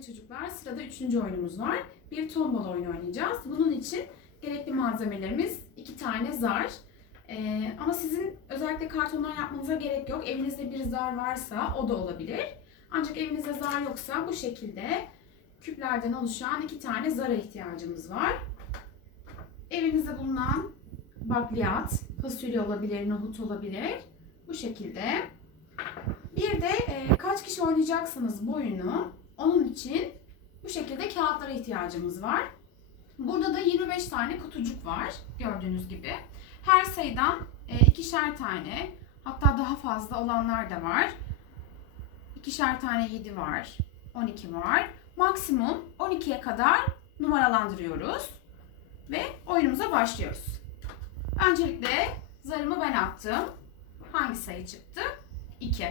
Evet çocuklar sırada üçüncü oyunumuz var. Bir tombala oyunu oynayacağız. Bunun için gerekli malzemelerimiz iki tane zar. Ee, ama sizin özellikle kartondan yapmanıza gerek yok. Evinizde bir zar varsa o da olabilir. Ancak evinizde zar yoksa bu şekilde küplerden oluşan iki tane zara ihtiyacımız var. Evinizde bulunan bakliyat, fasulye olabilir, nohut olabilir. Bu şekilde. Bir de e, kaç kişi oynayacaksınız bu oyunu? Onun için bu şekilde kağıtlara ihtiyacımız var. Burada da 25 tane kutucuk var gördüğünüz gibi. Her sayıdan e, ikişer tane hatta daha fazla olanlar da var. İkişer tane 7 var, 12 var. Maksimum 12'ye kadar numaralandırıyoruz ve oyunumuza başlıyoruz. Öncelikle zarımı ben attım. Hangi sayı çıktı? 2.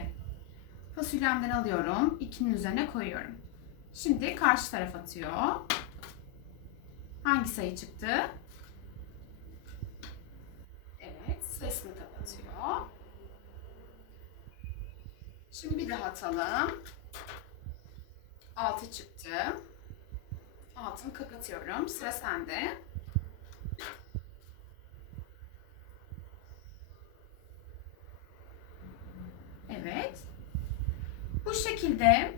Fasulyemden alıyorum. 2'nin üzerine koyuyorum. Şimdi karşı taraf atıyor. Hangi sayı çıktı? Evet, sırasını kapatıyor. Şimdi bir daha atalım. 6 çıktı. Altını kapatıyorum. Sıra sende. Evet. Bu şekilde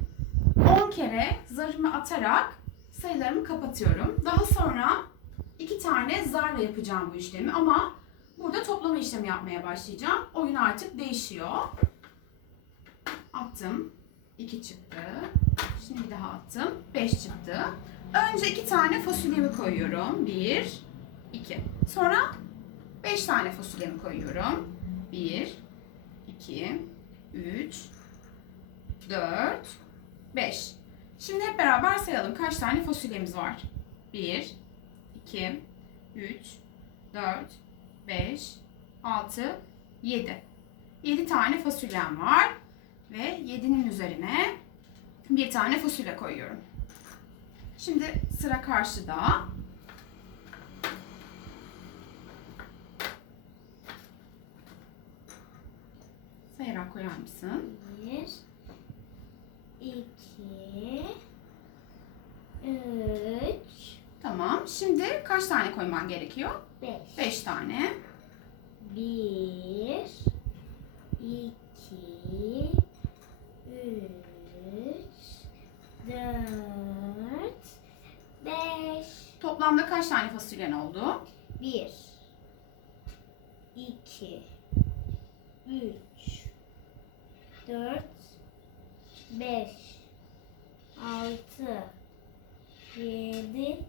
10 kere zarımı atarak sayılarımı kapatıyorum. Daha sonra iki tane zarla yapacağım bu işlemi ama burada toplama işlemi yapmaya başlayacağım. Oyun artık değişiyor. Attım. 2 çıktı. Şimdi bir daha attım. 5 çıktı. Önce iki tane fasulyemi koyuyorum. 1, 2. Sonra 5 tane fasulyemi koyuyorum. 1, 2, 3, 4, 5. Şimdi hep beraber sayalım. Kaç tane fasulyemiz var? 1, 2, 3, 4, 5, 6, 7. 7 tane fasulyem var. Ve 7'nin üzerine bir tane fasulye koyuyorum. Şimdi sıra karşıda. Sayarak koyar mısın? Bir, iki, üç, Tamam. Şimdi kaç tane koyman gerekiyor? beş. 5 tane. Bir, iki, üç, dört, beş. Toplamda kaç tane fasulyen oldu? Bir, iki, üç, dört, beş, altı, yedi,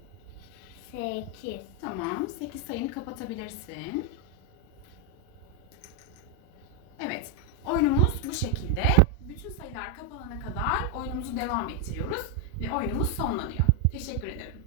sekiz. Tamam. 8 sayını kapatabilirsin. Evet. Oyunumuz bu şekilde. Bütün sayılar kapanana kadar oyunumuzu devam ettiriyoruz ve oyunumuz sonlanıyor. Teşekkür ederim.